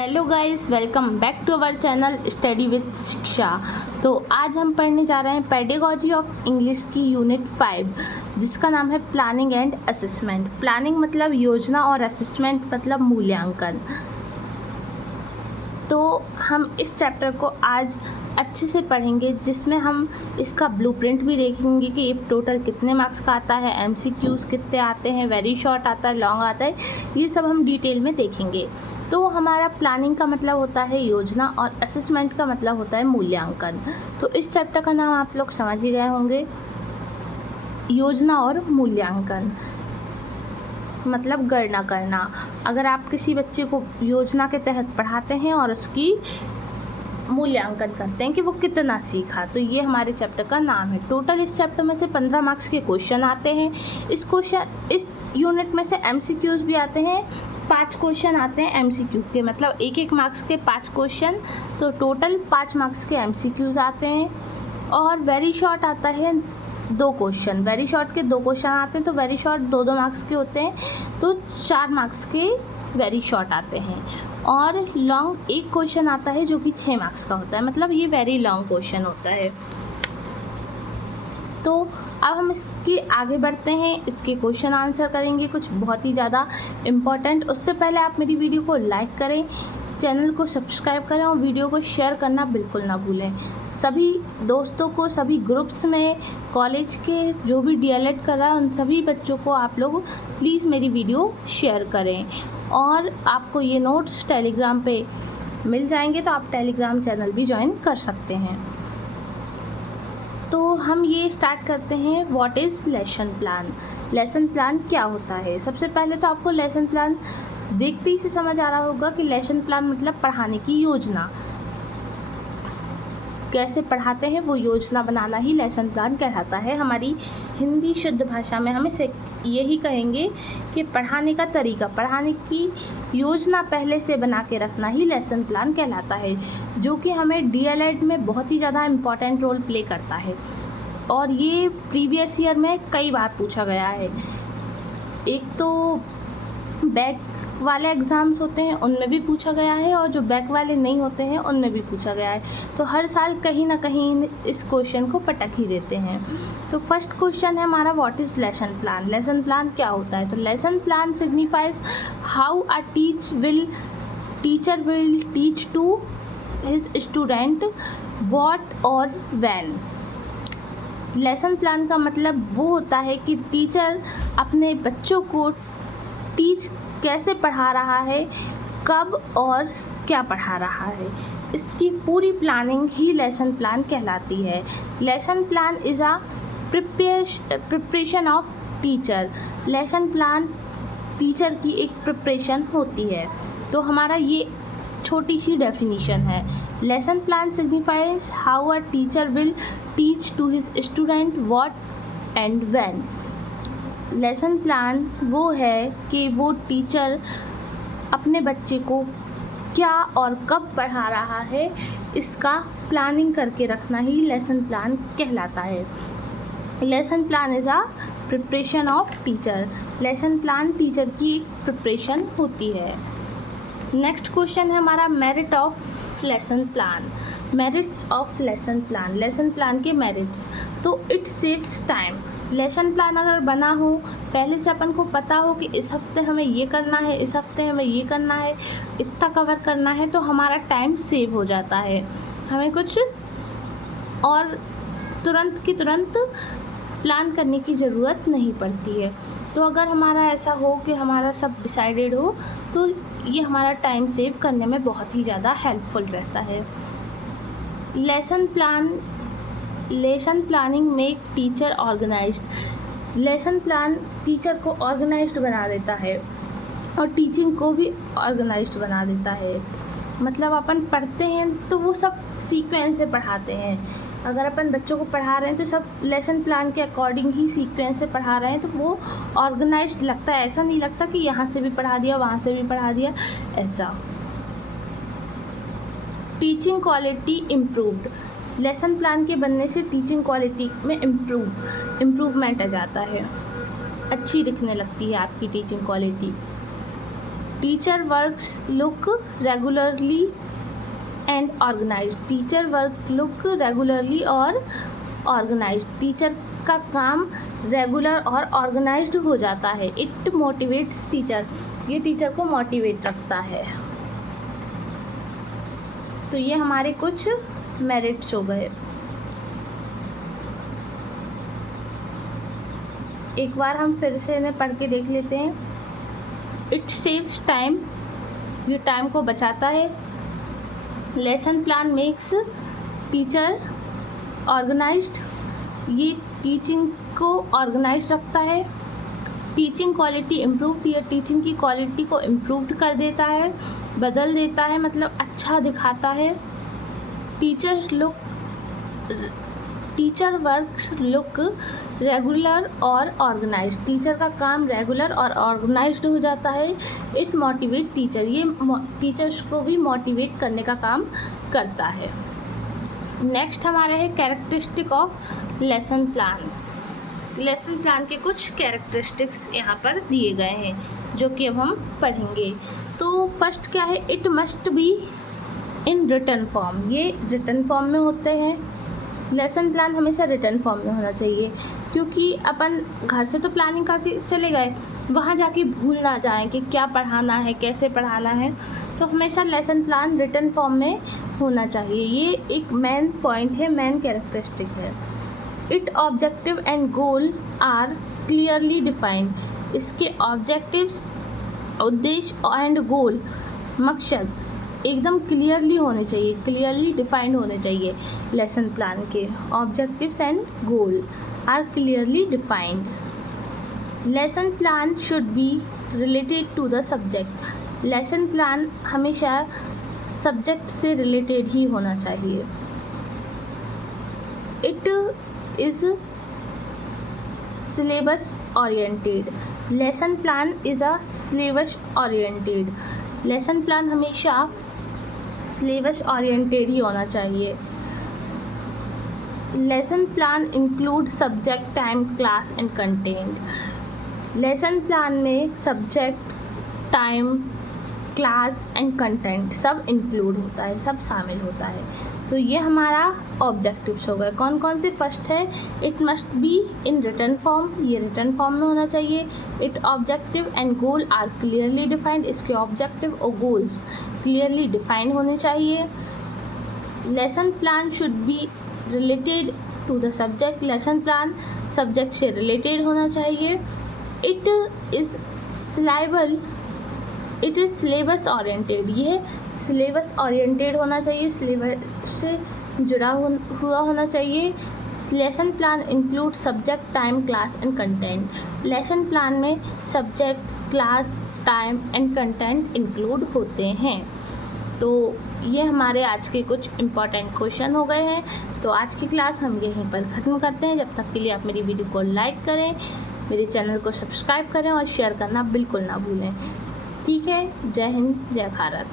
Hello guys, welcome back to our channel study with Shiksha. तो आज हम पढ़ने जा रहे हैं पेडागॉजी ऑफ इंग्लिश की यूनिट 5, जिसका नाम है प्लानिंग एंड असेसमेंट। प्लानिंग मतलब योजना और असेसमेंट मतलब मूल्यांकन। तो हम इस चैप्टर को आज अच्छे से पढ़ेंगे, जिसमें हम इसका ब्लूप्रिंट भी देखेंगे कि ये टोटल कितने मार्क्स का आता है, एमसीक्यूज़ कितने आते हैं, वेरी शॉर्ट आता है, लॉन्ग आता है, ये सब हम डिटेल में देखेंगे। तो हमारा प्लानिंग का मतलब होता है योजना और असेसमेंट का मतलब होता है मूल्यांकन। तो इस चैप्टर का नाम आप लोग समझ ही गए होंगे, योजना और मूल्यांकन मतलब गणना करना। अगर आप किसी बच्चे को योजना के तहत पढ़ाते हैं और उसकी मूल्यांकन करते हैं कि वो कितना सीखा, तो ये हमारे चैप्टर का नाम है। टोटल इस चैप्टर में से 15 मार्क्स के क्वेश्चन आते हैं। इस यूनिट में से एमसीक्यूज़ भी आते हैं। 5 क्वेश्चन आते हैं एमसीक्यू के, मतलब 1-1 मार्क्स के 5 क्वेश्चन, तो टोटल 5 मार्क्स के एमसीक्यूज़ आते हैं। और वेरी शॉर्ट आता है 2 क्वेश्चन, वेरी शॉर्ट के 2 क्वेश्चन आते हैं, तो वेरी शॉर्ट 2-2 मार्क्स के होते हैं, तो 4 मार्क्स के वेरी शॉर्ट आते हैं। और लॉन्ग 1 क्वेश्चन आता है जो कि 6 मार्क्स का होता है, मतलब ये वेरी लॉन्ग क्वेश्चन होता है। तो अब हम इसके आगे बढ़ते हैं, इसके क्वेश्चन आंसर करेंगे, कुछ बहुत ही ज़्यादा इम्पॉर्टेंट। उससे पहले आप मेरी वीडियो को लाइक करें, चैनल को सब्सक्राइब करें और वीडियो को शेयर करना बिल्कुल ना भूलें। सभी दोस्तों को, सभी ग्रुप्स में, कॉलेज के जो भी डीएलएड कर रहा है उन सभी बच्चों को आप लोग प्लीज़ मेरी वीडियो शेयर करें। और आपको ये नोट्स टेलीग्राम पे मिल जाएंगे, तो आप टेलीग्राम चैनल भी ज्वाइन कर सकते हैं। तो हम ये स्टार्ट करते हैं, what is lesson plan. Lesson plan क्या होता है? सबसे पहले तो आपको लेसन प्लान देखते ही से समझ आ रहा होगा कि लेसन प्लान मतलब पढ़ाने की योजना। कैसे पढ़ाते हैं वो योजना बनाना ही लेसन प्लान कहलाता है। हमारी हिंदी शुद्ध भाषा में हम इसे यही कहेंगे कि पढ़ाने का तरीका, पढ़ाने की योजना पहले से बना के रखना ही लेसन प्लान कहलाता है, जो कि हमें डीएलएड में बहुत ही ज़्यादा इम्पॉर्टेंट रोल प्ले करता है। और ये प्रीवियस ईयर में कई बार पूछा गया है। एक तो बैक वाले एग्ज़ाम्स होते हैं उनमें भी पूछा गया है, और जो बैक वाले नहीं होते हैं उनमें भी पूछा गया है। तो हर साल कहीं ना कहीं इस क्वेश्चन को पटक ही देते हैं। तो फर्स्ट क्वेश्चन है हमारा, what is lesson plan. Lesson plan क्या होता है? तो lesson plan signifies how a teacher will teach to his student what और व्हेन। लेसन प्लान का मतलब वो होता है कि टीचर अपने बच्चों को टीच कैसे पढ़ा रहा है, कब और क्या पढ़ा रहा है, इसकी पूरी प्लानिंग ही लेसन प्लान कहलाती है। Lesson plan is a preparation of teacher. Lesson plan teacher की एक प्रिपरेशन होती है। तो हमारा ये छोटी सी डेफिनीशन है। Lesson plan signifies how a teacher will teach to his student what and when. Lesson plan वो है कि वो टीचर अपने बच्चे को क्या और कब पढ़ा रहा है, इसका प्लानिंग करके रखना ही लेसन प्लान कहलाता है। Lesson plan is a preparation of teacher. Lesson plan teacher की एक प्रिपरेशन होती है। नेक्स्ट क्वेश्चन है हमारा, merit of lesson plan. Merits of lesson plan, lesson plan के मेरिट्स। तो it saves time. Lesson plan अगर बना हो, पहले से अपन को पता हो कि इस हफ्ते हमें ये करना है, इस हफ्ते हमें ये करना है, इतना कवर करना है, तो हमारा टाइम सेव हो जाता है। हमें कुछ और तुरंत की तुरंत प्लान करने की ज़रूरत नहीं पड़ती है। तो अगर हमारा ऐसा हो कि हमारा सब डिसाइडेड हो, तो ये हमारा टाइम सेव करने में बहुत ही ज़्यादा हेल्पफुल रहता है। Lesson planning make teacher organized. Lesson plan teacher को ऑर्गेनाइज्ड बना देता है और टीचिंग को भी ऑर्गेनाइज्ड बना देता है। मतलब अपन पढ़ते हैं तो वो सब सीक्वेंस से पढ़ाते हैं। अगर अपन बच्चों को पढ़ा रहे हैं तो सब लेसन प्लान के अकॉर्डिंग ही सीक्वेंस से पढ़ा रहे हैं, तो वो ऑर्गेनाइज्ड लगता है। ऐसा नहीं लगता कि यहाँ से भी पढ़ा दिया, वहाँ से भी पढ़ा दिया, ऐसा। Teaching quality improved. Lesson plan के बनने से टीचिंग क्वालिटी में इम्प्रूवमेंट आ जाता है, अच्छी दिखने लगती है आपकी teaching quality. Teacher works look regularly and organize, teacher work look regularly और ऑर्गेनाइज, टीचर का काम रेगुलर और ऑर्गेनाइज्ड हो जाता है। इट मोटिवेट्स टीचर, ये टीचर को मोटिवेट रखता है। तो ये हमारे कुछ मेरिट्स हो गए। एक बार हम फिर से इन्हें पढ़ के देख लेते हैं। इट सेव्स टाइम, ये टाइम को बचाता है। Lesson plan makes teacher organized, ये टीचिंग को ऑर्गेनाइज रखता है। टीचिंग क्वालिटी इम्प्रूव्ड, ये टीचिंग की क्वालिटी को इम्प्रूव्ड कर देता है, बदल देता है, मतलब अच्छा दिखाता है। टीचर वर्क्स लुक रेगुलर और ऑर्गेनाइज, टीचर का काम रेगुलर और ऑर्गेनाइज्ड हो जाता है। इट मोटिवेट टीचर, ये टीचर्स को भी मोटिवेट करने का काम करता है। नेक्स्ट हमारा है characteristic of lesson plan. Lesson plan के कुछ कैरेक्टरिस्टिक्स यहाँ पर दिए गए हैं जो कि अब हम पढ़ेंगे। तो फर्स्ट क्या है, it must be in written form, ये रिटन फॉर्म में होते हैं। लेसन प्लान हमेशा रिटन फॉर्म में होना चाहिए, क्योंकि अपन घर से तो प्लानिंग करके चले गए, वहाँ जाके भूल ना जाएं कि क्या पढ़ाना है, कैसे पढ़ाना है। तो हमेशा लेसन प्लान रिटन फॉर्म में होना चाहिए, ये एक मेन पॉइंट है, मेन कैरेक्टरिस्टिक है। It objective and goal are clearly defined, इसके ऑब्जेक्टिव्स, उद्देश्य एंड गोल, मकसद एकदम क्लियरली होने चाहिए, क्लियरली डिफाइंड होने चाहिए। लेसन प्लान के objectives and goal are clearly defined. Lesson plan should be related to the subject, lesson plan हमेशा सब्जेक्ट से रिलेटेड ही होना चाहिए। It is syllabus oriented, lesson plan is a syllabus oriented, lesson plan हमेशा syllabus oriented ही होना चाहिए। Lesson plan include subject, time, class and content, lesson plan में subject, time, class and content सब इंक्लूड होता है, सब शामिल होता है। तो ये हमारा ऑब्जेक्टिव्स हो गए। कौन कौन से? फर्स्ट है it must be in written form, ये रिटन फॉर्म में होना चाहिए। It objective and goal are clearly defined, इसके ऑब्जेक्टिव और गोल्स क्लियरली डिफाइंड होने चाहिए। Lesson plan should be related to the subject, lesson plan subject से रिलेटेड होना चाहिए। इट इज़ सिलेबस ओरिएंटेड, ये सिलेबस ओरिएंटेड होना चाहिए, सिलेबस से जुड़ा हुआ होना चाहिए। Lesson plan include subject, time, class and content, lesson plan में subject, class, time and content include होते हैं। तो ये हमारे आज के कुछ इम्पॉर्टेंट क्वेश्चन हो गए हैं। तो आज की क्लास हम यहीं पर ख़त्म करते हैं। जब तक के लिए आप मेरी वीडियो को लाइक करें, मेरे चैनल को सब्सक्राइब करें और शेयर करना बिल्कुल ना भूलें। ठीक है, जय हिंद, जय भारत।